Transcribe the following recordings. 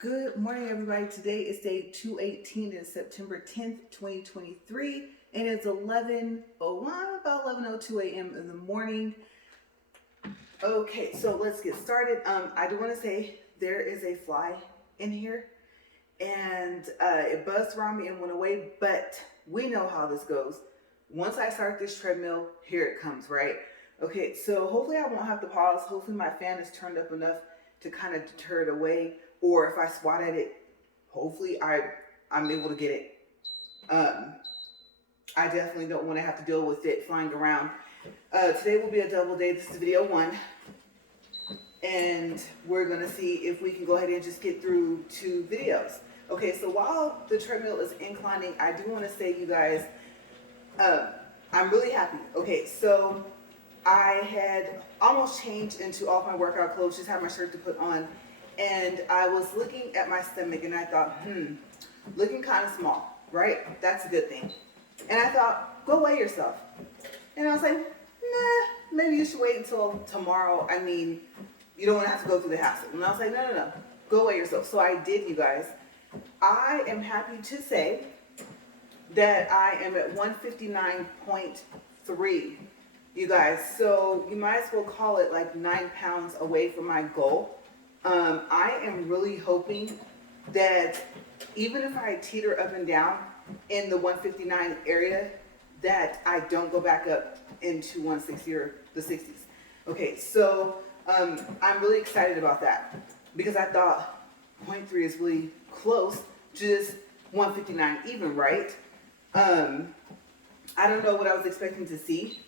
Good morning, everybody. Today is day 218 and September 10th, 2023, and it's 11:01, about 11:02 a.m. in the morning. Okay, so let's get started. I do want to say there is a fly in here, and it buzzed around me and went away, but we know how this goes. Once I start this treadmill, here it comes, right? Okay, so hopefully I won't have to pause. Hopefully my fan is turned up enough to kind of deter it away, or if I swat at it, hopefully I'm able to get it. I definitely don't want to have to deal with it flying around. Today will be a double day. This is video 1, and we're gonna see if we can go ahead and just get through 2 videos. Okay, so while the treadmill is inclining, I do want to say, you guys, I'm really happy. Okay, so I had almost changed into all my workout clothes, just had my shirt to put on, and I was looking at my stomach and I thought, looking kind of small, right? That's a good thing. And I thought, go weigh yourself. And I was like, nah, maybe you should wait until tomorrow. I mean, you don't want to have to go through the hassle. And I was like, no, go weigh yourself. So I did, you guys. I am happy to say that I am at 159.3, you guys. So you might as well call it like 9 pounds away from my goal. I am really hoping that even if I teeter up and down in the 159 area, that I don't go back up into 160 or the 60s. Okay, so I'm really excited about that because I thought 0.3 is really close to just 159 even, right? I don't know what I was expecting to see,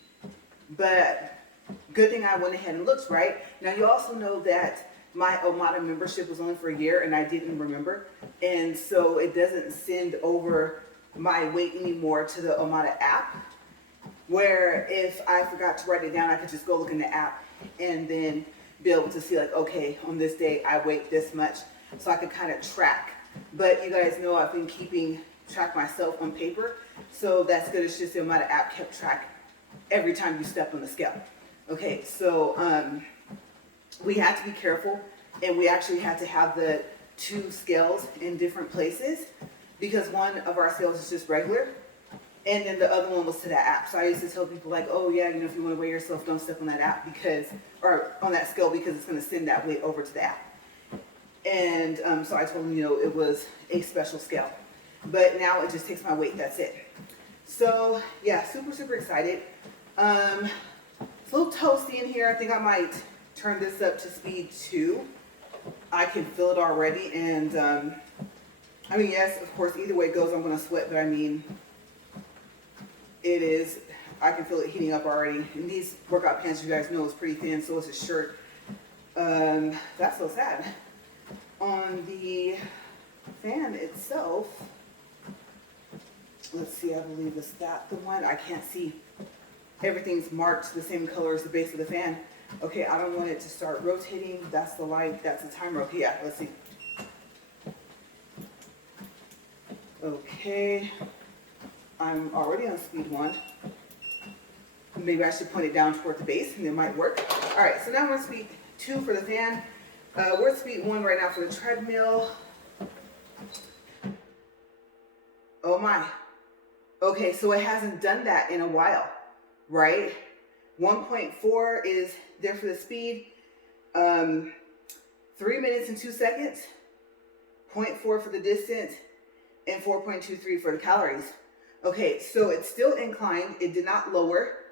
but good thing I went ahead and looked, right? Now you also know that my Omada membership was only for a year and I didn't remember, and so it doesn't send over my weight anymore to the Omada app, where if I forgot to write it down, I could just go look in the app and then be able to see like, okay, on this day I weighed this much, so I could kind of track. But you guys know I've been keeping track myself on paper, so that's good. It's just the Omada app kept track every time you step on the scale. Okay, so we had to be careful, and we actually had to have the 2 scales in different places because one of our scales is just regular, and then the other one was to that app. So I used to tell people like, oh yeah, if you want to weigh yourself, don't step on that app or on that scale, because it's going to send that weight over to the app. And so I told them, it was a special scale, but now it just takes my weight. That's it. So yeah, super excited. It's a little toasty in here. I think I might turn this up to speed 2. I can feel it already, and I mean, yes, of course, either way it goes, I'm gonna sweat, but I mean, I can feel it heating up already. And these workout pants, you guys know, is pretty thin, so it's a shirt. That's so sad. On the fan itself, let's see, I believe is that the one? I can't see. Everything's marked the same color as the base of the fan. Okay, I don't want it to start rotating. That's the light, that's the timer. Okay, yeah, let's see. Okay, I'm already on speed 1. Maybe I should point it down toward the base and it might work. All right, so now we're on speed 2 for the fan. We're at speed 1 right now for the treadmill. Oh my. Okay, so it hasn't done that in a while, right? 1.4 is there for the speed. 3 minutes and 2 seconds. 0.4 for the distance, and 4.23 for the calories. Okay, so it's still inclined. It did not lower.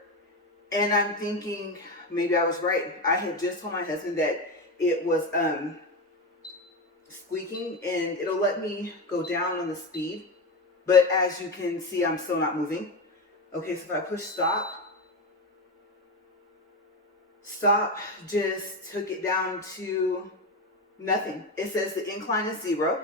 And I'm thinking maybe I was right. I had just told my husband that it was squeaking, and it'll let me go down on the speed. But as you can see, I'm still not moving. Okay, so if I push stop just took it down to nothing. It says the incline is 0,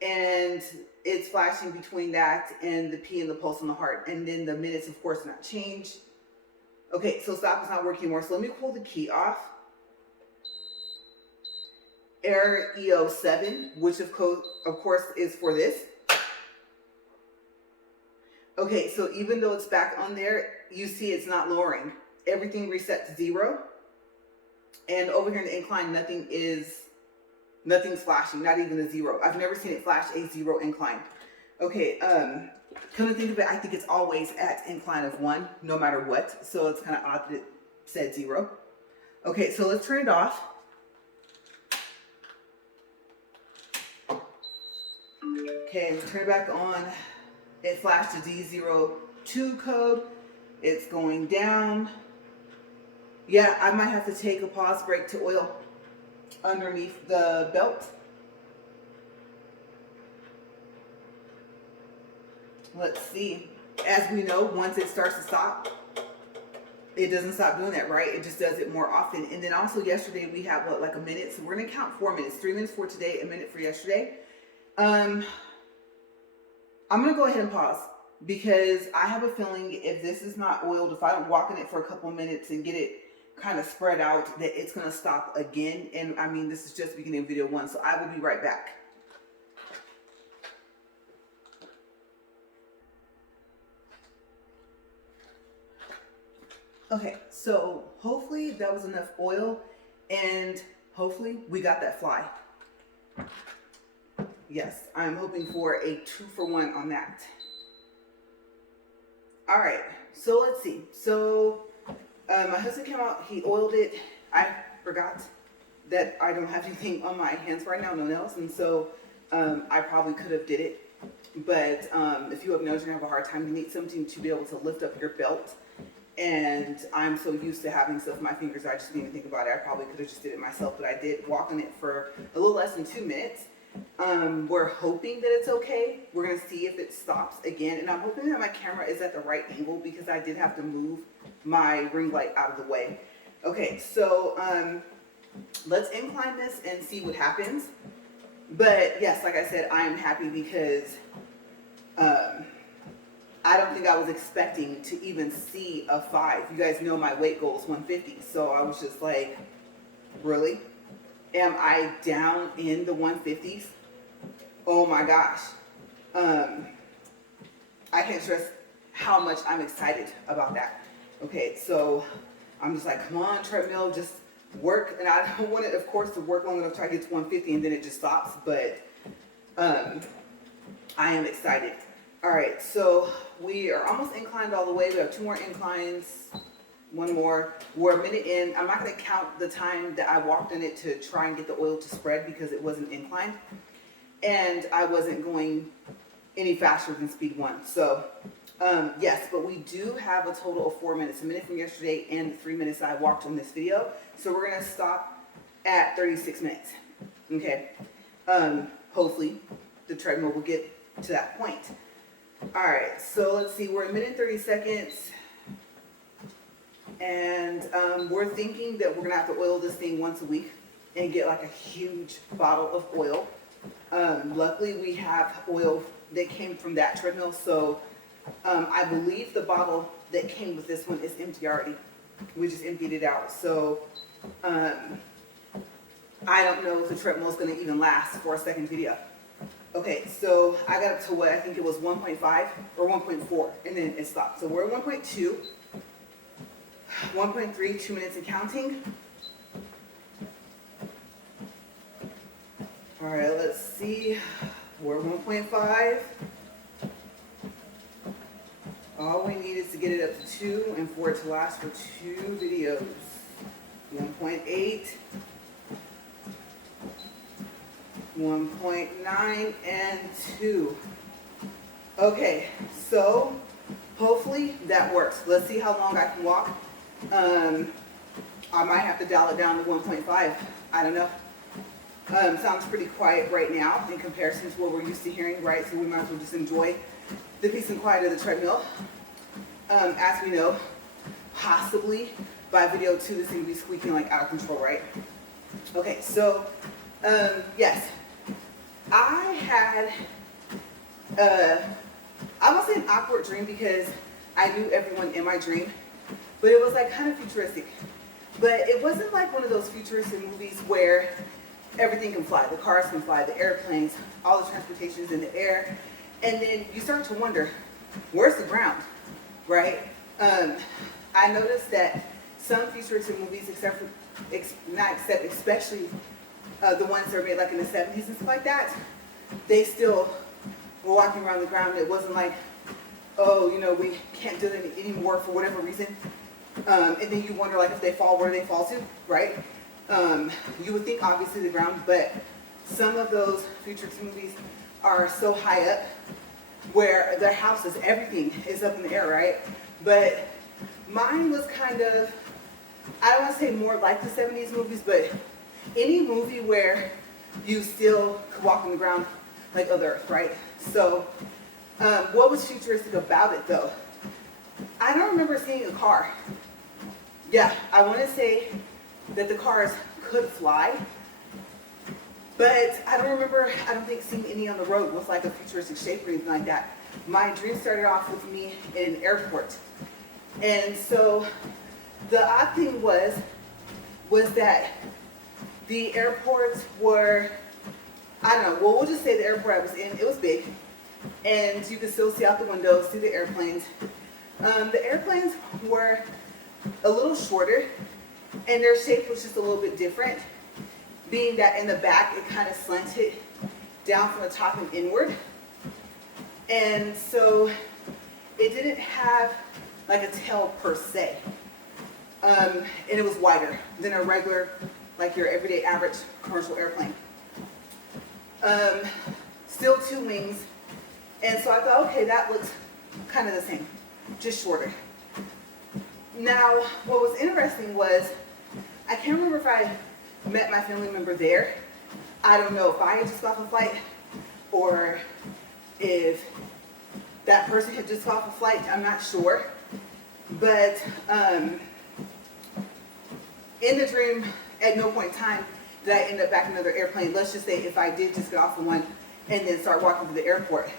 and it's flashing between that and the P and the pulse on the heart, and then the minutes, of course, not changed. Okay, so stop is not working anymore, so let me pull the key off. Error EO7, which of course is for this. Okay, so even though it's back on there, you see it's not lowering. Everything reset to 0. And over here in the incline, nothing is Nothing's flashing, not even a 0. I've never seen it flash a 0 incline. Okay, come to think of it, I think it's always at incline of 1, no matter what. So it's kind of odd that it said 0. Okay, so let's turn it off. Okay, turn it back on. It flashed a D02 code. It's going down. Yeah, I might have to take a pause break to oil underneath the belt. Let's see. As we know, once it starts to stop, it doesn't stop doing that, right? It just does it more often. And then also yesterday we had what, like a minute? So we're gonna count 4 minutes. 3 minutes for today, a minute for yesterday. I'm gonna go ahead and pause because I have a feeling if this is not oiled, if I don't walk in it for a couple minutes and get it kind of spread out, that it's gonna stop again. And I mean, this is just beginning of video 1, so I will be right back. Okay, so hopefully that was enough oil and hopefully we got that fly. Yes, I'm hoping for a 2-for-1 on that. All right, so let's see. So my husband came out, he oiled it. I forgot that I don't have anything on my hands right now, no nails, and so I probably could have did it. But if you have nails, you're gonna have a hard time. You need something to be able to lift up your belt. And I'm so used to having stuff in my fingers, I just didn't even think about it. I probably could have just did it myself, but I did walk on it for a little less than 2 minutes. We're hoping that it's okay. We're gonna see if it stops again. And I'm hoping that my camera is at the right angle because I did have to move my ring light out of the way. Okay, so let's incline this and see what happens. But yes, like I said, I am happy because I don't think I was expecting to even see a 5. You guys know my weight goal is 150. So I was just like, really? Am I down in the 150s? Oh my gosh. I can't stress how much I'm excited about that. Okay, so I'm just like, come on, treadmill, just work. And I don't want it, of course, to work long enough to try to get to 150 and then it just stops. But I am excited. All right, so we are almost inclined all the way. We have 2 more inclines, 1 more. We're a minute in. I'm not going to count the time that I walked in it to try and get the oil to spread because it wasn't inclined. And I wasn't going any faster than speed 1. So, yes, but we do have a total of 4 minutes. A minute from yesterday and the 3 minutes I walked on this video. So we're going to stop at 36 minutes. Okay. Hopefully the treadmill will get to that point. All right, so let's see, we're a minute and 30 seconds, and we're thinking that we're gonna have to oil this thing once a week and get like a huge bottle of oil. Luckily, we have oil that came from that treadmill, so I believe the bottle that came with this one is empty already. We just emptied it out, so I don't know if the treadmill is gonna even last for a second video. Okay, so I got up to what I think it was 1.5 or 1.4, and then it stopped. So we're at 1.2, 1.3, 2 minutes and counting. All right, let's see. We're 1.5. All we need is to get it up to 2 and for it to last for 2 videos. 1.8. 1.9 and 2. Okay, so hopefully that works. Let's see how long I can walk. I might have to dial it down to 1.5. I don't know. Sounds pretty quiet right now in comparison to what we're used to hearing, right? So we might as well just enjoy the peace and quiet of the treadmill. As we know, possibly by video 2, this thing will be squeaking like out of control, right? Okay, so yes. I had, I won't say an awkward dream because I knew everyone in my dream, but it was like kind of futuristic. But it wasn't like one of those futuristic movies where everything can fly. The cars can fly, the airplanes, all the transportation is in the air. And then you start to wonder, where's the ground, right? I noticed that some futuristic movies, especially the ones that were made like in the 70s and stuff like that, they still were walking around the ground. It wasn't like, oh, you know, we can't do it anymore for whatever reason. And then you wonder, like, if they fall, where do they fall to, right? You would think obviously the ground, but some of those futuristic movies are so high up where their houses, everything is up in the air, right? But mine was kind of, I don't want to say more like the 70s movies, but any movie where you still could walk on the ground like other Earth, right? So what was futuristic about it though? I don't remember seeing a car. Yeah, I want to say that the cars could fly, but I don't think seeing any on the road with like a futuristic shape or anything like that. My dream started off with me in an airport. And so the odd thing was that the airports were, I don't know, well, we'll just say the airport I was in, it was big. And you could still see out the windows, see the airplanes. The airplanes were a little shorter, and their shape was just a little bit different, being that in the back it kind of slanted down from the top and inward. And so it didn't have like a tail per se. And it was wider than a regular, like your everyday average commercial airplane. Still 2 wings. And so I thought, okay, that looks kind of the same, just shorter. Now, what was interesting was, I can't remember if I met my family member there. I don't know if I had just got off a flight or if that person had just got off a flight, I'm not sure. But in the dream, at no point in time did I end up back in another airplane. Let's just say if I did just get off of one and then start walking to the airport.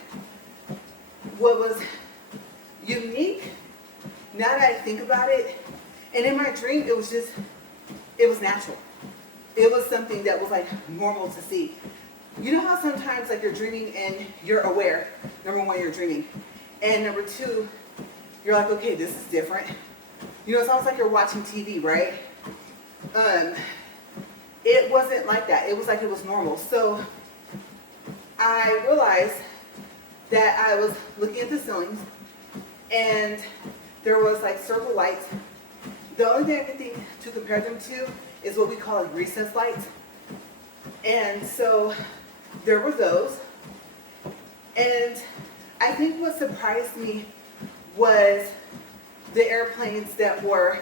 What was unique, now that I think about it, and in my dream, it was natural. It was something that was like normal to see. You know how sometimes like you're dreaming and you're aware, number one, you're dreaming. And number two, you're like, okay, this is different. You know, it's almost like you're watching TV, right? It wasn't like that. It was like it was normal. So I realized that I was looking at the ceilings and there was like circle lights. The only thing I can think to compare them to is what we call like recess lights. And so there were those. And I think what surprised me was the airplanes that were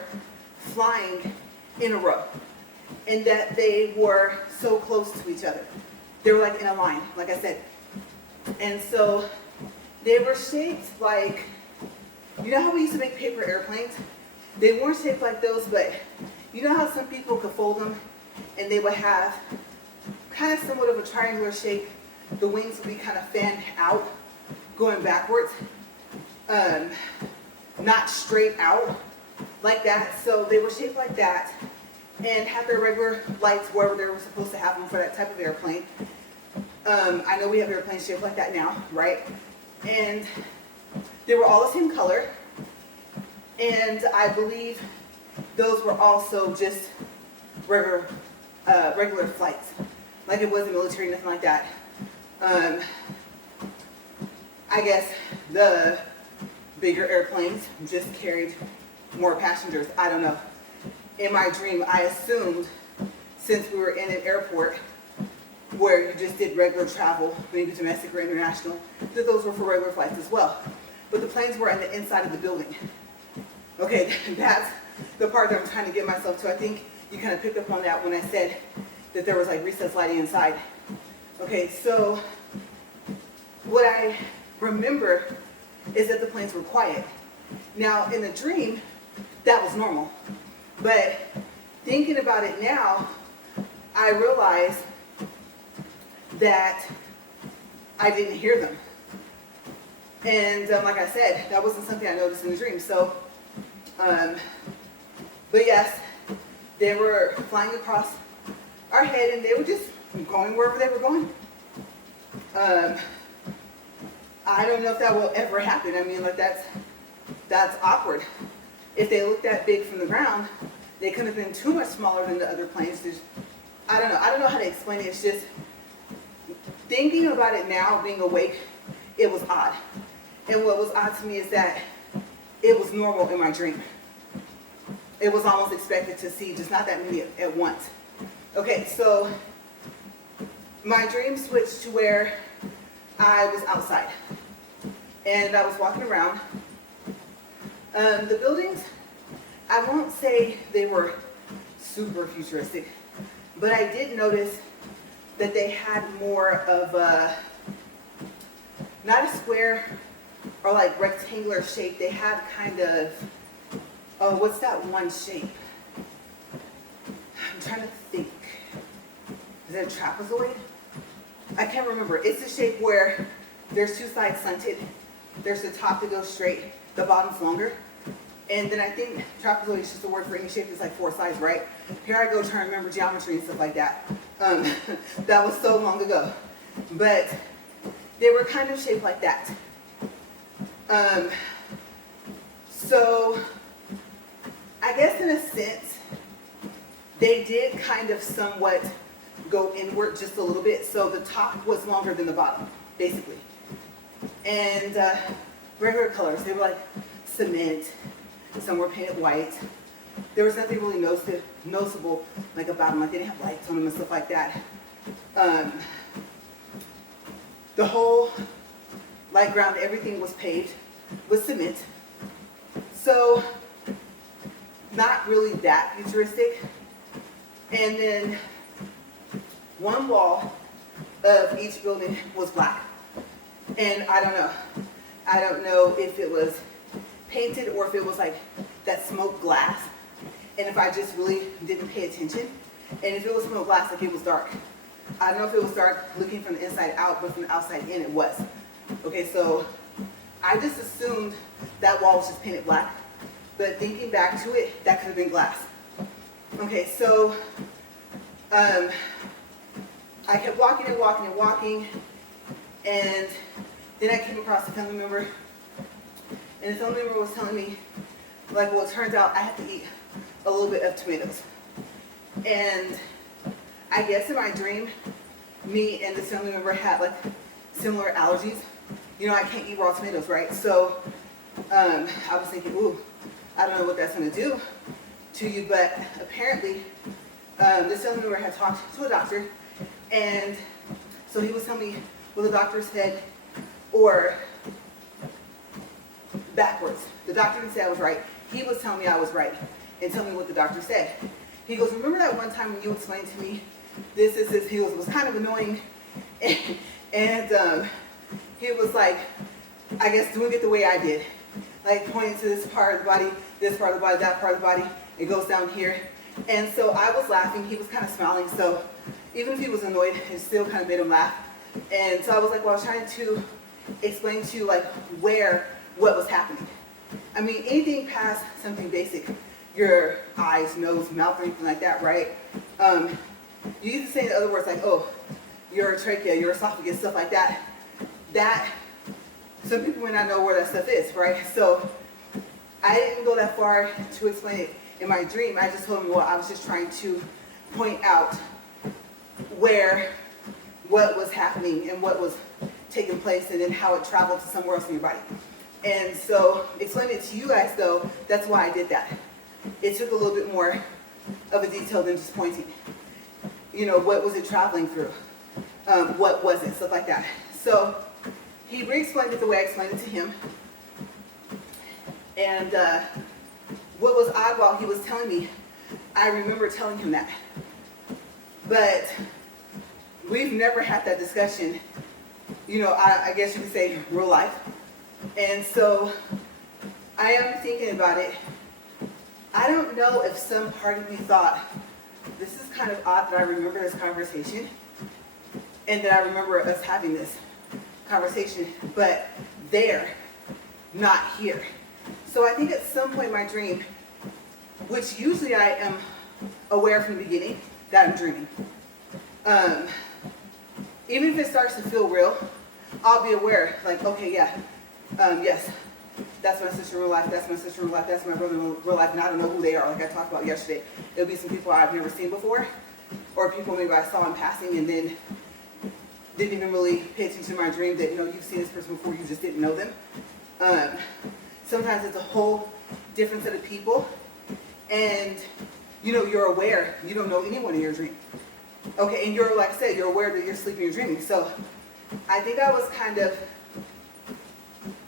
flying in a row and that they were so close to each other. They were like in a line, like I said. And so they were shaped like, you know how we used to make paper airplanes? They weren't shaped like those, but you know how some people could fold them and they would have kind of somewhat of a triangular shape. The wings would be kind of fanned out, going backwards, not straight out like that. So they were shaped like that and had their regular lights wherever they were supposed to have them for that type of airplane. I know we have airplanes shaped like that now, right? And they were all the same color. And I believe those were also just regular flights. Like it wasn't military, nothing like that. I guess the bigger airplanes just carried more passengers. I don't know. In my dream, I assumed, since we were in an airport where you just did regular travel, maybe domestic or international, that those were for regular flights as well. But the planes were on the inside of the building. Okay, that's the part that I'm trying to get myself to. I think you kind of picked up on that when I said that there was like recessed lighting inside. Okay, so what I remember is that the planes were quiet. Now, in the dream, that was normal. But thinking about it now, I realize that I didn't hear them. And like I said, that wasn't something I noticed in the dream. So, but yes, they were flying across our head and they were just going wherever they were going. I don't know if that will ever happen. I mean, like that's awkward. If they looked that big from the ground, they couldn't have been too much smaller than the other planes. I don't know how to explain it. It's just thinking about it now, being awake, it was odd. And what was odd to me is that it was normal in my dream. It was almost expected to see, just not that many at once. Okay, so my dream switched to where I was outside and I was walking around. The buildings, I won't say they were super futuristic, but I did notice that they had more of a, not a square or like rectangular shape. They had kind of, oh, what's that one shape? I'm trying to think. Is it a trapezoid? I can't remember. It's the shape where there's two sides slanted. There's the top that goes straight, the bottom's longer. And then I think trapezoid is just a word for any shape that's like four sides, right? Here I go trying to remember geometry and stuff like that. That was so long ago. But they were kind of shaped like that. So I guess in a sense, they did kind of somewhat go inward just a little bit. So the top was longer than the bottom, basically. And regular colors, they were like cement. Some were painted white. There was nothing really noticeable like about them. Like they didn't have lights on them and stuff like that. The whole light ground, everything was paved with cement. So not really that futuristic. And then one wall of each building was black. And I don't know if it was painted or if it was like that smoked glass. And if I just really didn't pay attention. And if it was smoked glass, like it was dark. I don't know if it was dark looking from the inside out, but from the outside in it was. Okay, so I just assumed that wall was just painted black. But thinking back to it, that could have been glass. Okay, so I kept walking and walking and walking. And then I came across a family member. And the family member was telling me, like, well, it turns out I have to eat a little bit of tomatoes. And I guess in my dream, me and this family member had like similar allergies. You know, I can't eat raw tomatoes, right? So I was thinking, ooh, I don't know what that's gonna do to you, but apparently this family member had talked to a doctor, and so he was telling me what the doctor said, or backwards. The doctor didn't say I was right. He was telling me I was right and telling me what the doctor said. He goes, remember that one time when you explained to me this. He goes, it was kind of annoying. And he was like, I guess doing it the way I did. Like pointing to this part of the body, this part of the body, that part of the body. It goes down here. And so I was laughing. He was kind of smiling. So even if he was annoyed, it still kind of made him laugh. And so I was like, well, I was trying to explain to you like what was happening. I mean, anything past something basic, your eyes, nose, mouth, or anything like that, right? You used to say in other words like, oh, your trachea, your esophagus, stuff like that. That, some people may not know where that stuff is, right? So I didn't go that far to explain it in my dream. I just told him, well, I was just trying to point out what was happening and what was taking place and then how it traveled to somewhere else in your body. And so explaining it to you guys though, that's why I did that. It took a little bit more of a detail than just pointing. You know, what was it traveling through? What was it? Stuff like that. So he re-explained it the way I explained it to him. And what was odd while he was telling me, I remember telling him that. But we've never had that discussion, you know, I guess you could say real life. And so I am thinking about it. I don't know if some part of me thought, this is kind of odd that I remember this conversation and that I remember us having this conversation, but there, not here. So I think at some point in my dream, which usually I am aware from the beginning that I'm dreaming. Even if it starts to feel real, I'll be aware, like, okay, yeah, yes, that's my sister in real life, that's my sister in real life, that's my brother in real life, and I don't know who they are, like I talked about yesterday. It'll be some people I've never seen before. or people maybe I saw in passing and then didn't even really pay attention to my dream that, you've seen this person before, you just didn't know them. Sometimes it's a whole different set of people, and you're aware you don't know anyone in your dream. Okay, and you're, like I said, you're aware that you're sleeping, you're dreaming. So I think I was kind of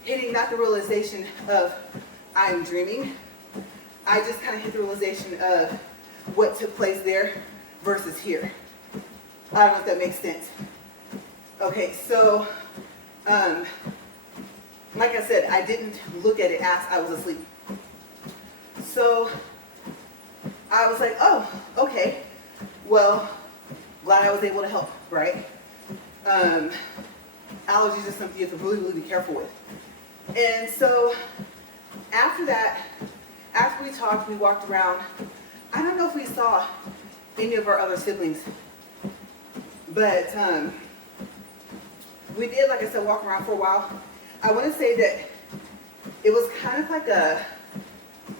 hitting not the realization of I'm dreaming. I just kind of hit the realization of what took place there versus here. I don't know if that makes sense. Okay, so like I said, I didn't look at it as I was asleep. So I was like, oh, okay, well, glad I was able to help, right? Allergies are something you have to really, really be careful with. And so after that, after we talked, we walked around. I don't know if we saw any of our other siblings, but we did, like I said, walk around for a while. I want to say that it was kind of like a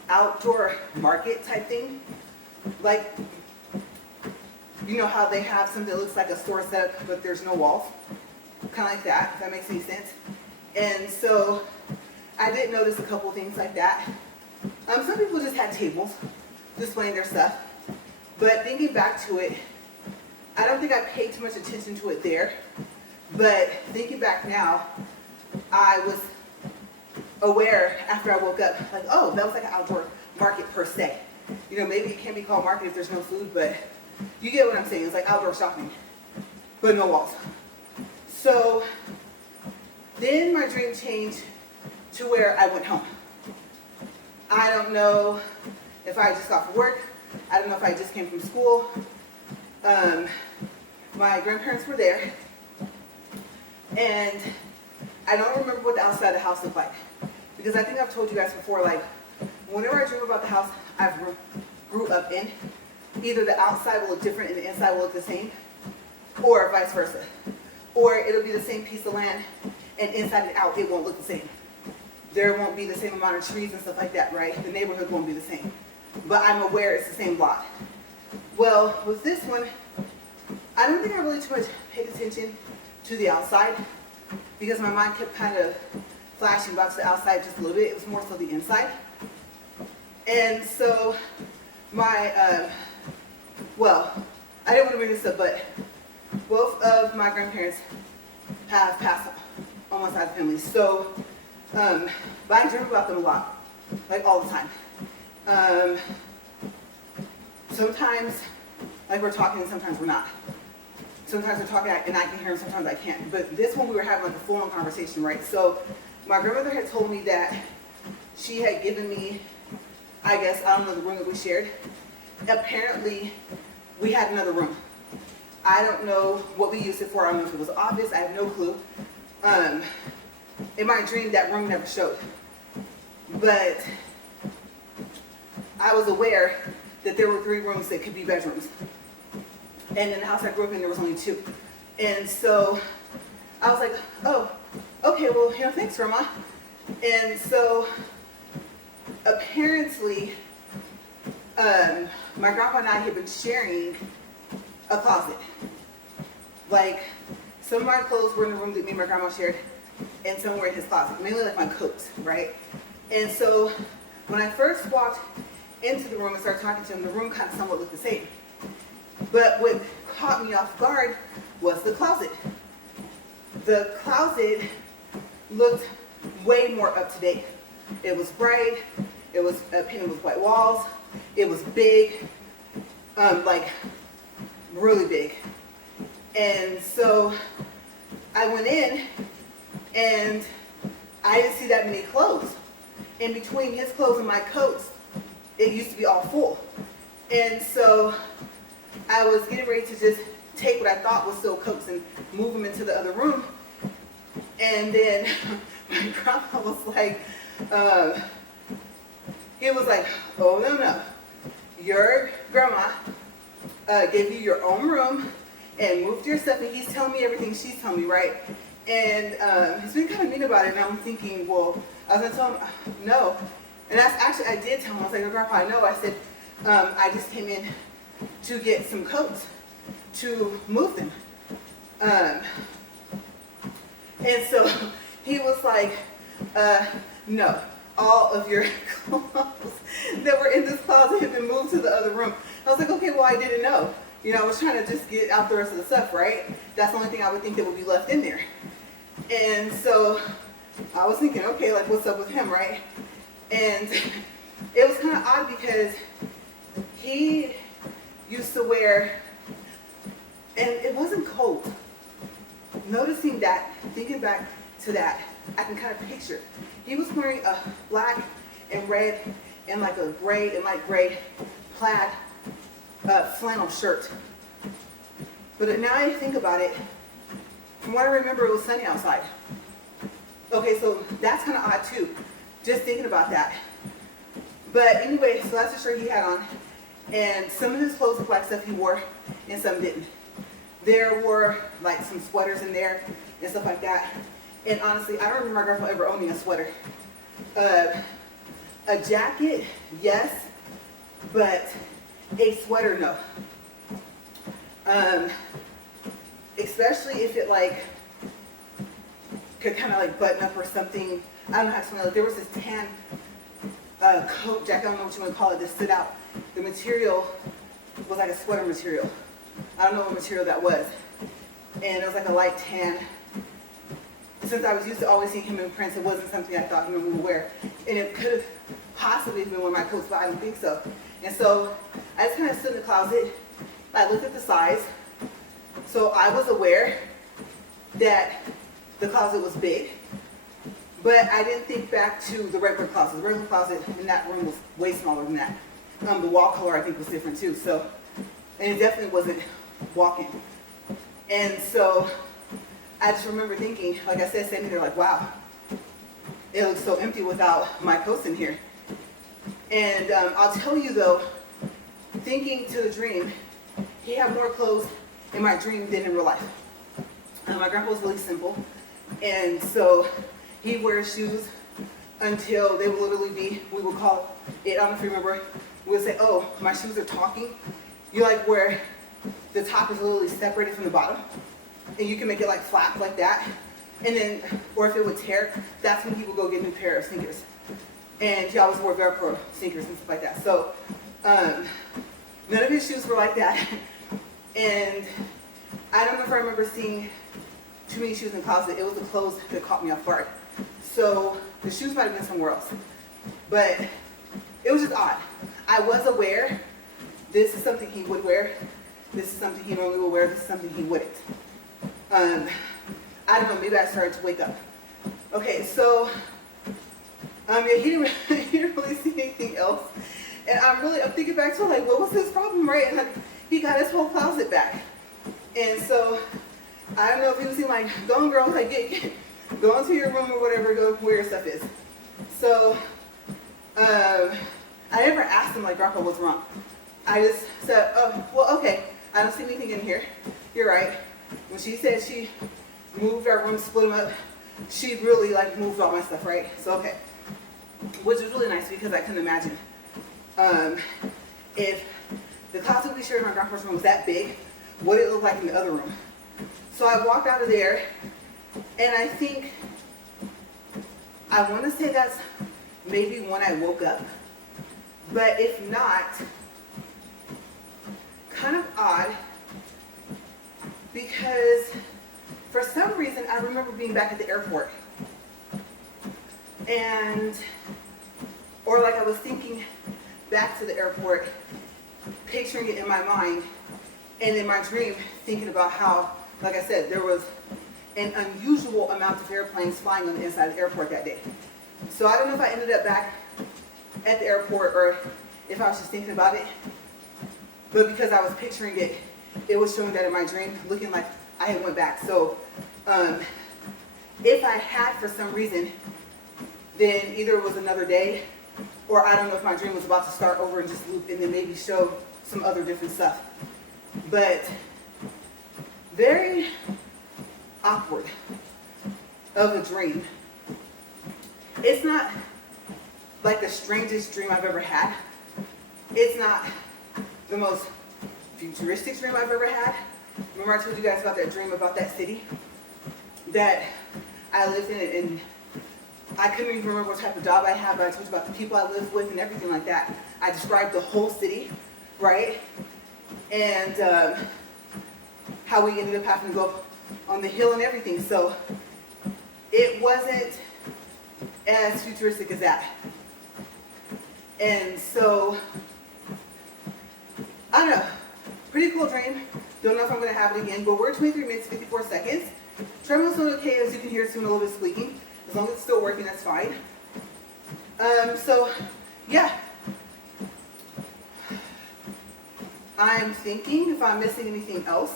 outdoor market type thing. Like, how they have something that looks like a store setup, but there's no walls? Kind of like that, if that makes any sense. And so I did notice a couple things like that. Some people just had tables displaying their stuff. But thinking back to it, I don't think I paid too much attention to it there. But thinking back now, I was aware after I woke up, like, oh, that was like an outdoor market per se. Maybe it can't be called market if there's no food, but you get what I'm saying. It's like outdoor shopping, but no walls. So then my dream changed to where I went home. I don't know if I just got from work. I don't know if I just came from school. My grandparents were there. And I don't remember what the outside of the house looked like. Because I think I've told you guys before, like, whenever I dream about the house I grew up in, either the outside will look different and the inside will look the same, or vice versa. Or it'll be the same piece of land, and inside and out, it won't look the same. There won't be the same amount of trees and stuff like that, right? The neighborhood won't be the same. But I'm aware it's the same lot. Well, with this one, I don't think I really too much paid attention to the outside, because my mind kept kind of flashing back to the outside just a little bit. It was more so the inside. And so my, well, I didn't want to bring this up, but both of my grandparents have passed on one side of the family. So, but I dream about them a lot, like all the time. Sometimes, like we're talking, and sometimes we're not. Sometimes we're talking and I can hear them, sometimes I can't. But this one we were having like a full-on conversation, right? So my grandmother had told me that she had given me, I guess, I don't know, the room that we shared. Apparently, we had another room. I don't know what we used it for. I don't know if it was office. I have no clue. In my dream, that room never showed. But I was aware that there were 3 rooms that could be bedrooms. And in the house I grew up in, there was only 2. And so I was like, oh, okay, well, thanks, Grandma. And so apparently, my grandpa and I had been sharing a closet. Like, some of my clothes were in the room that me and my grandma shared, and some were in his closet, mainly like my coats, right? And so when I first walked into the room and started talking to him, the room kind of somewhat looked the same. But what caught me off guard was the closet. The closet looked way more up to date. It was bright. It was painted with white walls. It was big, like really big. And so I went in and I didn't see that many clothes. In between his clothes and my coats, it used to be all full. And so I was getting ready to just take what I thought was still coats and move them into the other room. And then my grandpa was like, he was like, oh, no. Your grandma gave you your own room and moved your stuff, and he's telling me everything she's telling me, right? And he's been kind of mean about it, and I'm thinking, well, I was going to tell him, no. And that's actually, I did tell him, I was like, oh, Grandpa, I know. I said, I just came in to get some coats to move them. And so he was like, no, all of your clothes that were in this closet have been moved to the other room. I was like, okay, well, I didn't know. You know, I was trying to just get out the rest of the stuff, right? That's the only thing I would think that would be left in there. And so I was thinking, okay, like, what's up with him, right? And it was kind of odd because he used to wear, and it wasn't cold. Noticing that, thinking back to that, I can kind of picture. He was wearing a black and red and like a gray and light gray plaid flannel shirt. But now I think about it, from what I remember, it was sunny outside. Okay, so that's kind of odd too, just thinking about that. But anyway, so that's the shirt he had on. And some of his clothes looked like stuff he wore and some didn't. There were like some sweaters in there and stuff like that. And honestly, I don't remember my grandpa ever owning a sweater. A jacket, yes, but a sweater, no. Especially if it like could kind of like button up or something. I don't know how to explain it. There was this tan coat jacket, I don't know what you want to call it, that stood out. The material was like a sweater material. I don't know what material that was. And it was like a light tan. Since I was used to always seeing him in prints, it wasn't something I thought he would wear. And it could have possibly been one of my coats, but I don't think so. And so I just kind of stood in the closet. I looked at the size. So I was aware that the closet was big, but I didn't think back to the regular closet. The regular closet in that room was way smaller than that. The wall color I think was different too. So, and it definitely wasn't walk-in. And so I just remember thinking, like I said, standing there like, wow, it looks so empty without my coats in here. And I'll tell you though, thinking to the dream, he had more clothes in my dream than in real life. My grandpa was really simple. And so he wears shoes until they would literally be, we would call it, I don't know if you remember, we would say, oh, my shoes are talking. You like where the top is literally separated from the bottom, and you can make it like flap like that. And then, or if it would tear, that's when he would go get a new pair of sneakers. And he always wore Velcro sneakers and stuff like that. So none of his shoes were like that. And I don't know if I remember seeing too many shoes in the closet. It was the clothes that caught me off guard. So the shoes might have been somewhere else. But it was just odd. I was aware this is something he would wear. This is something he normally would wear. This is something he wouldn't. I don't know, maybe I started to wake up. Okay, so yeah, he didn't really see anything else. And I'm thinking back to like, what was his problem, right? And like, he got his whole closet back. And so I don't know if he was like, go on girl, like go into your room or whatever, go where your stuff is. So I never asked him like, Grandpa, what's wrong? I just said, oh, well, okay, I don't see anything in here. You're right. When she said she moved our room, split them up, she really like moved all my stuff, right? So, okay. Which was really nice because I couldn't imagine if the closet we shared in my grandpa's room was that big, what it looked like in the other room. So I walked out of there, and I think, I want to say that's maybe when I woke up, but if not, kind of odd, because for some reason I remember being back at the airport, and, or like I was thinking back to the airport, picturing it in my mind, and in my dream thinking about how, like I said, there was an unusual amount of airplanes flying on the inside of the airport that day. So I don't know if I ended up back at the airport or if I was just thinking about it, but because I was picturing it, it was showing that in my dream, looking like I had went back. So if I had for some reason, then either it was another day, or I don't know if my dream was about to start over and just loop and then maybe show some other different stuff. But very awkward of a dream. It's not like the strangest dream I've ever had. It's not the most futuristic dream I've ever had. Remember I told you guys about that dream about that city that I lived in, and I couldn't even remember what type of job I had, but I told you about the people I lived with and everything like that. I described the whole city, right? And how we ended up having to go on the hill and everything. So it wasn't as futuristic as that. And so, I don't know, pretty cool dream. Don't know if I'm going to have it again, but we're 23 minutes, 54 seconds. Treadmill's doing okay, as you can hear it's doing a little bit squeaking. As long as it's still working, that's fine. So, yeah. I'm thinking if I'm missing anything else,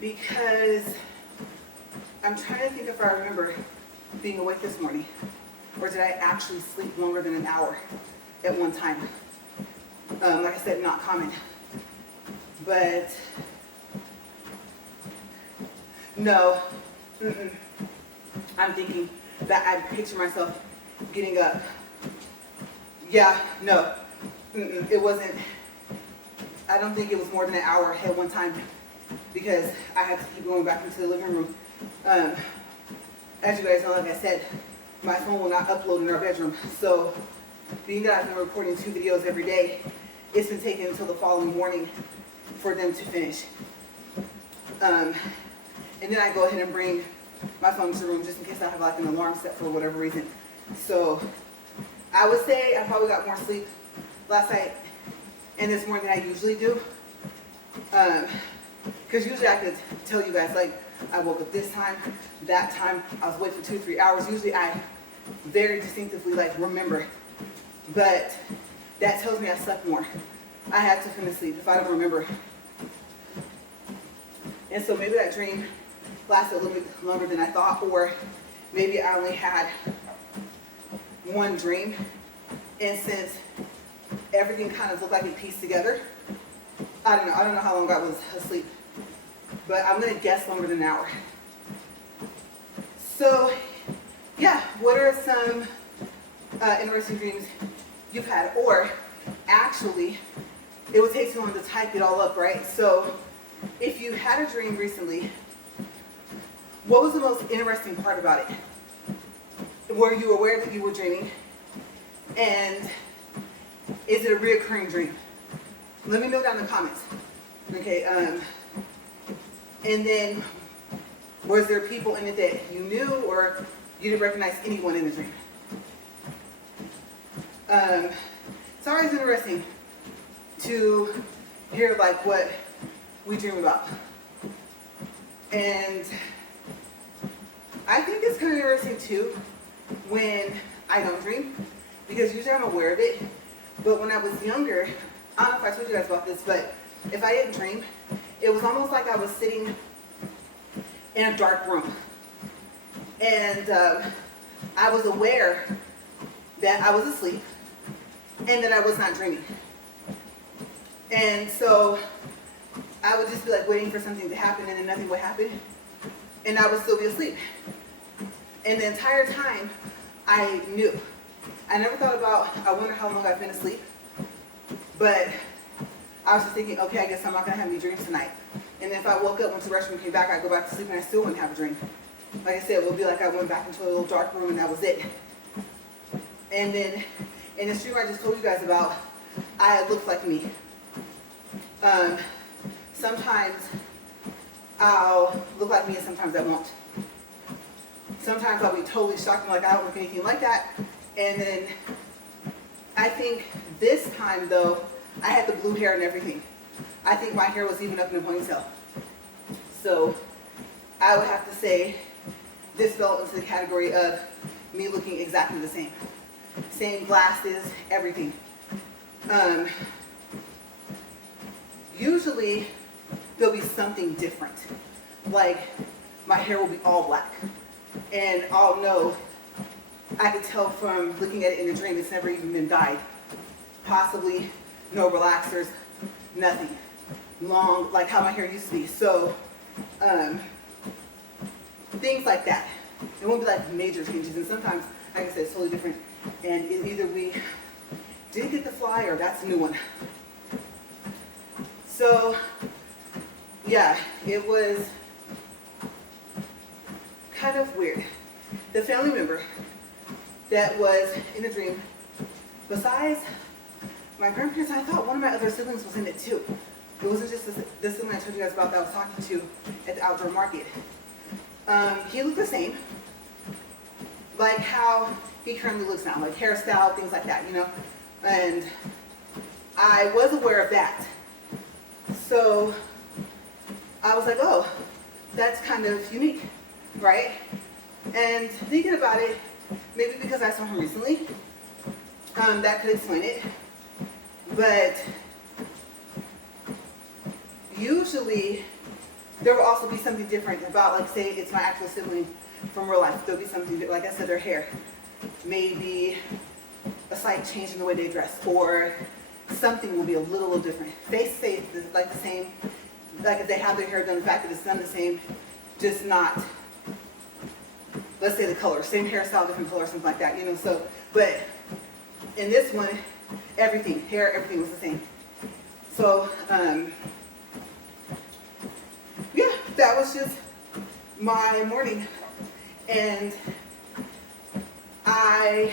because I'm trying to think if I remember being awake this morning, or did I actually sleep longer than an hour at one time? Like I said, not common. But no, I'm thinking that I picture myself getting up. Yeah, no, it wasn't. I don't think it was more than an hour at one time, because I had to keep going back into the living room. As you guys know, like I said, my phone will not upload in our bedroom. So being that I've been recording 2 videos every day, it's been taking until the following morning for them to finish. And then I go ahead and bring my phone to the room just in case I have like an alarm set for whatever reason. So I would say I probably got more sleep last night and this morning than I usually do. Because usually I could tell you guys, like, I woke up this time, that time, I was awake for 2-3 hours. Usually I very distinctively like remember, but that tells me I slept more. I had to finish sleep if I don't remember. And so maybe that dream lasted a little bit longer than I thought, or maybe I only had one dream, and since everything kind of looked like it pieced together, I don't know how long I was asleep, but I'm gonna guess longer than an hour. So yeah, what are some interesting dreams you've had? Or actually, it would take too long to type it all up, right? So if you had a dream recently, what was the most interesting part about it? Were you aware that you were dreaming? And is it a reoccurring dream? Let me know down in the comments. Okay, and then was there people in it that you knew, or you didn't recognize anyone in the dream? It's always interesting to hear like what we dream about. And I think it's kind of interesting too when I don't dream, because usually I'm aware of it. But when I was younger, I don't know if I told you guys about this, but if I didn't dream, it was almost like I was sitting in a dark room. And I was aware that I was asleep and that I was not dreaming. And so I would just be like waiting for something to happen, and then nothing would happen, and I would still be asleep. And the entire time I knew. I never thought about, I wonder how long I've been asleep, but I was just thinking, okay, I guess I'm not gonna have any dreams tonight. And then if I woke up, went to the restroom, came back, I'd go back to sleep and I still wouldn't have a dream. Like I said, it would be like I went back into a little dark room and that was it. And then in this dream I just told you guys about, I looked like me. Sometimes I'll look like me and sometimes I won't. Sometimes I'll be totally shocked and like I don't look anything like that. And then I think this time though, I had the blue hair and everything. I think my hair was even up in a ponytail. So I would have to say this fell into the category of me looking exactly the same. Same glasses, everything. Usually there'll be something different. Like my hair will be all black. And I'll know, I could tell from looking at it in a dream, it's never even been dyed. Possibly no relaxers, nothing. Long, like how my hair used to be. So, things like that. It won't be like major changes. And sometimes, like I said, it's totally different. And it's either we didn't get the fly or that's a new one. So yeah, it was kind of weird. The family member that was in the dream, besides my grandparents, I thought one of my other siblings was in it too. It wasn't just the sibling I told you guys about that I was talking to at the outdoor market. He looked the same, like how he currently looks now, like hairstyle, things like that, you know? And I was aware of that. So I was like, oh, that's kind of unique, right? And thinking about it, maybe because I saw him recently, that could explain it. But usually there will also be something different about, like, say it's my actual sibling from real life. There'll be something, like I said, their hair. Maybe a slight change in the way they dress, or something will be a little different. They say like the same, like if they have their hair done, the fact that it's done the same, just not, let's say the color, same hairstyle, different color, something like that, you know. So, but in this one, everything, hair, everything was the same. So, yeah, that was just my morning. And I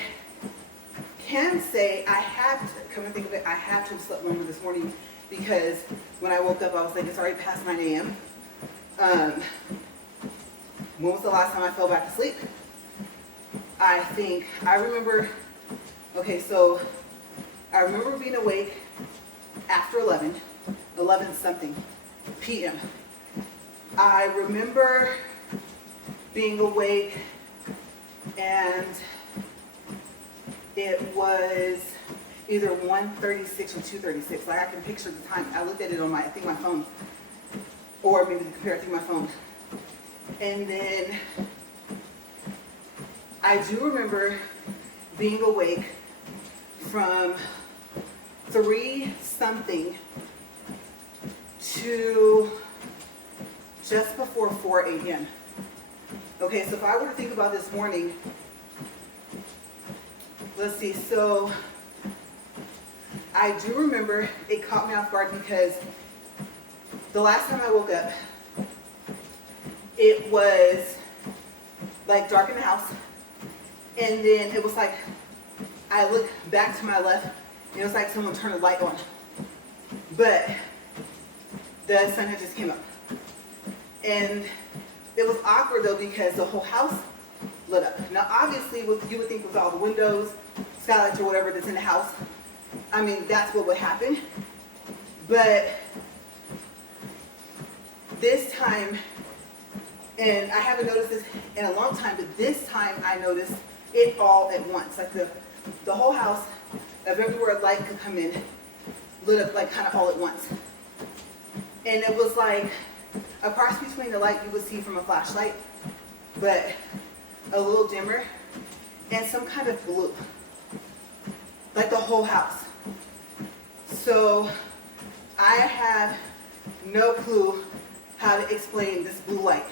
can say I had to, come and think of it, I had to have slept longer this morning, because when I woke up, I was like, it's already past 9 a.m. When was the last time I fell back asleep? I think, I remember, okay, so I remember being awake after 11 something p.m. I remember being awake and it was either 1:36 or 2:36. Like I can picture the time. I looked at it on my, I think my phone, or maybe compare it through my phone. And then I do remember being awake from 3 something to just before 4 a.m. Okay, so if I were to think about this morning, let's see, so I do remember it caught me off guard because the last time I woke up, it was like dark in the house, and then it was like, I looked back to my left, and it was like someone turned a light on, but the sun had just came up. And it was awkward though because the whole house lit up. Now obviously what you would think with all the windows, skylights or whatever that's in the house, I mean that's what would happen. But this time, and I haven't noticed this in a long time, but this time I noticed it all at once. Like the whole house, of everywhere light could come in, lit up like kind of all at once. And it was like a cross between the light you would see from a flashlight, but a little dimmer, and some kind of blue, like the whole house. So I have no clue how to explain this blue light.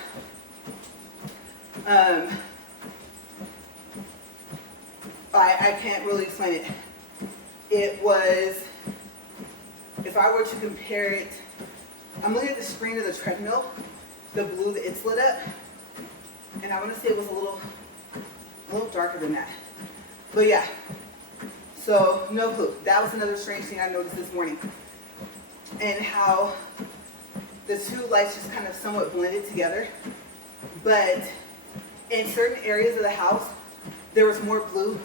I can't really explain it. It was, if I were to compare it, I'm looking at the screen of the treadmill, the blue that it's lit up, and I want to say it was a little darker than that. But yeah, so no clue. That was another strange thing I noticed this morning, and how the two lights just kind of somewhat blended together. But in certain areas of the house, there was more blue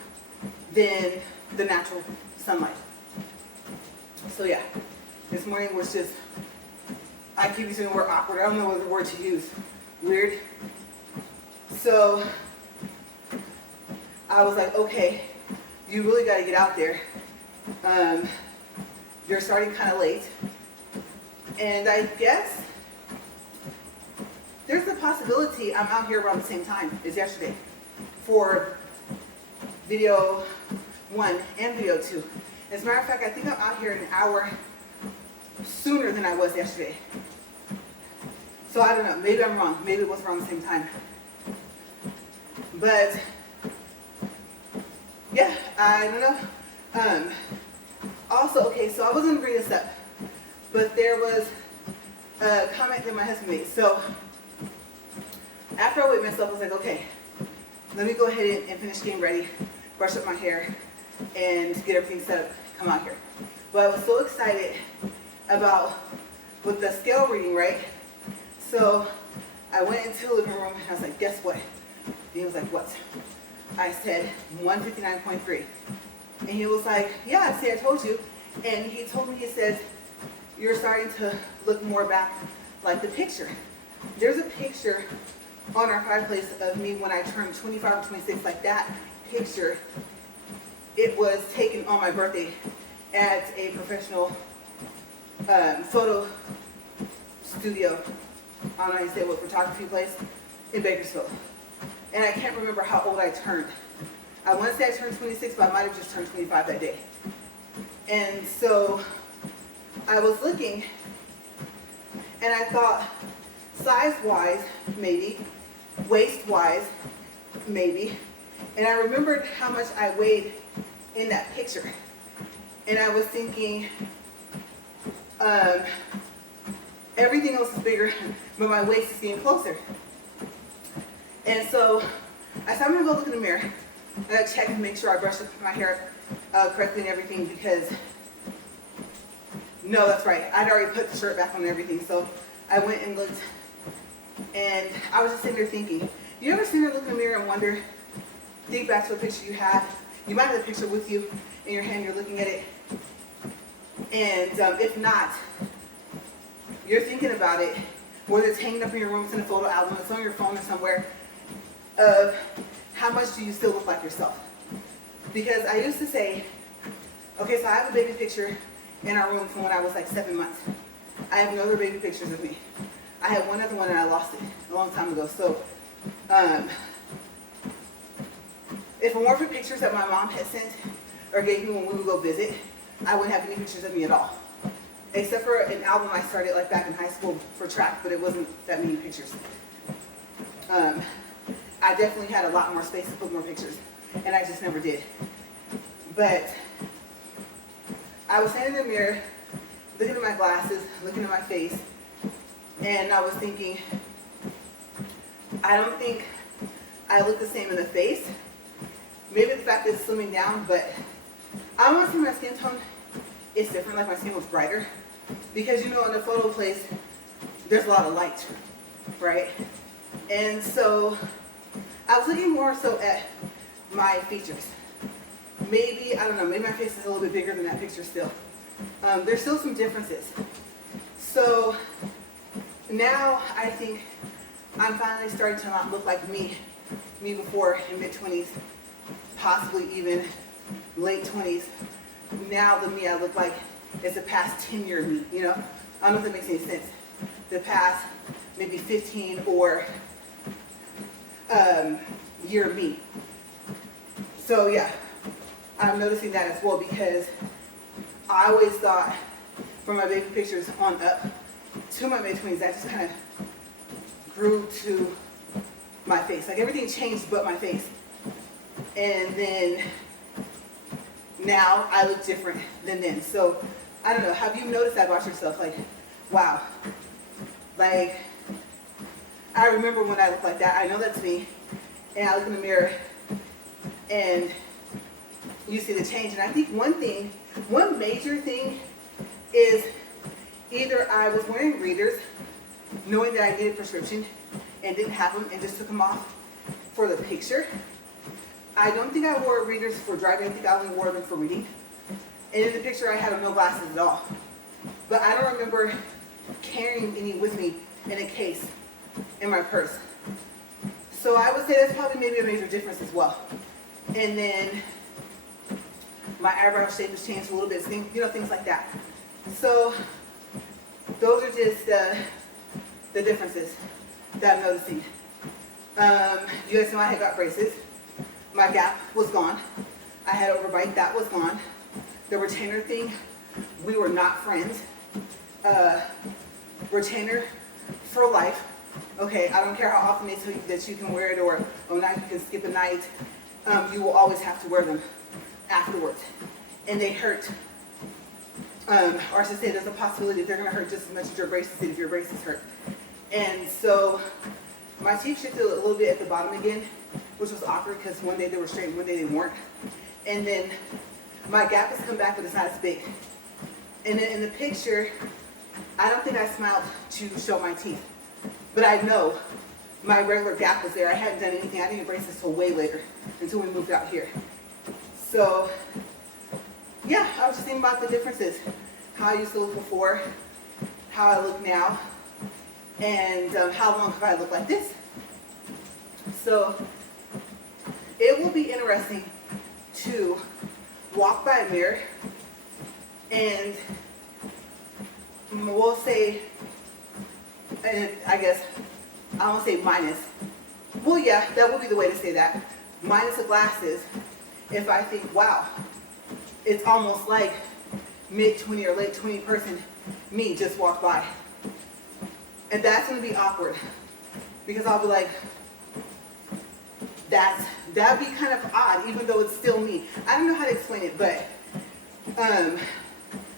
than the natural sunlight. So yeah, this morning was just, I keep using the word awkward. I don't know what the word to use. Weird. So I was like, okay, you really got to get out there. You're starting kind of late. And I guess there's a possibility I'm out here around the same time as yesterday for video 1 and video 2. As a matter of fact, I think I'm out here an hour sooner than I was yesterday. So I don't know, maybe I'm wrong. Maybe it was around the same time. But yeah, I don't know. Also, okay, so I was gonna bring this up, but there was a comment that my husband made. So after I weighed myself, I was like, okay, let me go ahead and finish getting ready, brush up my hair, and get everything set up, come out here. But I was so excited about with the scale reading, right? So I went into the living room and I was like, guess what? And he was like, what? I said 159.3. And he was like, yeah, see, I told you. And he told me, he says, you're starting to look more back like the picture. There's a picture on our fireplace of me when I turned 25 or 26, like that picture. It was taken on my birthday at a professional photo studio, I don't know how you say what, photography place in Bakersfield. And I can't remember how old I turned. I want to say I turned 26, but I might have just turned 25 that day. And so I was looking, and I thought, size-wise, maybe, waist-wise, maybe. And I remembered how much I weighed in that picture. And I was thinking, everything else is bigger, but my waist is getting closer. And so I said, I'm gonna go look in the mirror. I gotta check and make sure I brush my hair correctly and everything, because, no, that's right, I'd already put the shirt back on and everything. So I went and looked, and I was just sitting there thinking, you ever sit there, look in the mirror and wonder, think back to a picture you had, you might have a picture with you in your hand, you're looking at it, and if not, you're thinking about it, whether it's hanging up in your room, it's in a photo album, it's on your phone or somewhere, of how much do you still look like yourself? Because I used to say, okay, so I have a baby picture in our room from when I was like 7 months. I have no other baby pictures of me. I had one other one and I lost it a long time ago. So if it weren't for pictures that my mom had sent or gave me when we would go visit, I wouldn't have any pictures of me at all. Except for an album I started like back in high school for track, but it wasn't that many pictures. I definitely had a lot more space to put more pictures, and I just never did. But I was standing in the mirror, looking at my glasses, looking at my face, and I was thinking, I don't think I look the same in the face. Maybe the fact that it's slimming down, but I want to see my skin tone is different, like my skin was brighter. Because you know, in the photo place, there's a lot of light, right? And so I was looking more so at my features. Maybe, I don't know, maybe my face is a little bit bigger than that picture still. There's still some differences. So now I think I'm finally starting to not look like me before in mid-20s, possibly even late 20s. Now the me I look like is the past 10-year me, you know? I don't know if that makes any sense. The past maybe 15 or year me. So yeah, I'm noticing that as well, because I always thought from my baby pictures on up to my mid-20s, that just kind of grew to my face. Like everything changed but my face. And then now I look different than then. So I don't know, have you noticed that about yourself? Like, wow, like I remember when I looked like that. I know that's me. And I look in the mirror and you see the change. And I think one major thing is either I was wearing readers knowing that I needed a prescription and didn't have them and just took them off for the picture. I don't think I wore readers for driving. I think I only wore them for reading. And in the picture I had no glasses at all. But I don't remember carrying any with me in a case in my purse. So I would say that's probably maybe a major difference as well. And then my eyebrow shape has changed a little bit, you know, things like that. So those are just the differences that I'm noticing. You guys know I had got braces. My gap was gone. I had overbite, that was gone. The retainer thing, we were not friends. Retainer for life. Okay, I don't care how often they tell you that you can wear it, or now you can skip a night. You will always have to wear them afterwards. And they hurt Or I should say there's a possibility they're gonna hurt just as much as your braces did if your braces hurt. And so my teeth shifted a little bit at the bottom again, which was awkward because one day they were straight and one day they weren't. And then my gap has come back, but it's not as big. And then in the picture, I don't think I smiled to show my teeth, but I know my regular gap was there. I hadn't done anything. I didn't brace this till way later, until we moved out here. So yeah, I was just thinking about the differences. How I used to look before, how I look now, and how long have I looked like this. So it will be interesting to walk by a mirror and we'll say, and I guess, I won't say minus. Well, yeah, that would be the way to say that. Minus the glasses, if I think, wow, it's almost like mid-20 or late 20 person me just walked by. And that's going to be awkward because I'll be like, that'd be kind of odd, even though it's still me. I don't know how to explain it, but I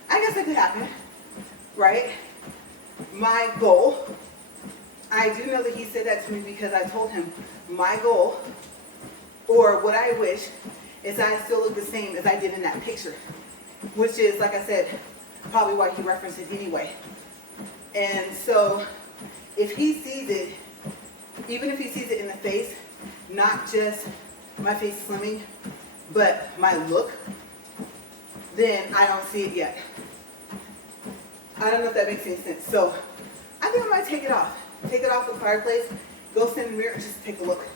guess it could happen, right? My goal, I do know that he said that to me because I told him my goal, or what I wish, is that I still look the same as I did in that picture, which is, like I said, probably why he referenced it anyway. And so if he sees it, even if he sees it in the face, not just my face slimming, but my look, then I don't see it yet. I don't know if that makes any sense. So I think I might take it off. Take it off the fireplace, go stand in the mirror and just take a look.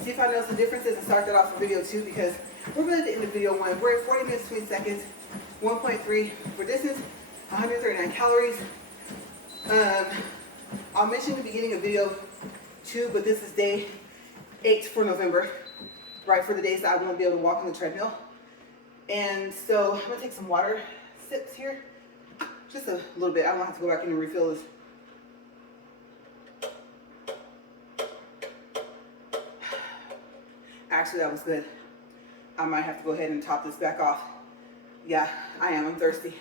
See if I notice the differences and start that off the video too, because we're really at the end of video one. We're at 40 minutes, 20 seconds, 1.3 for distance, 139 calories. I'll mention the beginning of video 2, but this is day 8 for November, right, for the days that I won't be able to walk on the treadmill. And so I'm gonna take some water sips here, just a little bit. I don't have to go back in and refill this. Actually, that was good. I might have to go ahead and top this back off. Yeah, I am. I'm thirsty.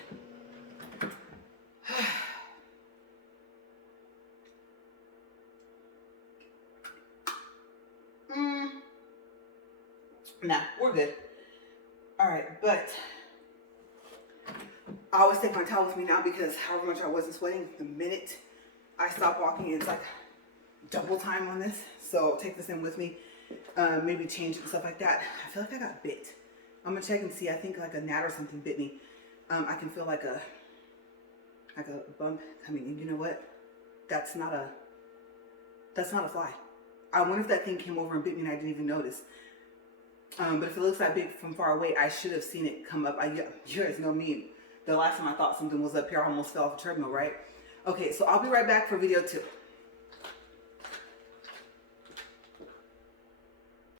Nah, we're good. All right, but I always take my towel with me now because however much I wasn't sweating, the minute I stop walking, it's like double time on this. So take this in with me. Maybe change and stuff like that. I feel like I got bit. I'm gonna check and see. I think like a gnat or something bit me. I can feel like a bump coming. And you know what? That's not a fly. I wonder if that thing came over and bit me and I didn't even notice. But if it looks that big from far away, I should have seen it come up. You guys know me. The last time I thought something was up here, I almost fell off the treadmill, right? Okay, so I'll be right back for video 2.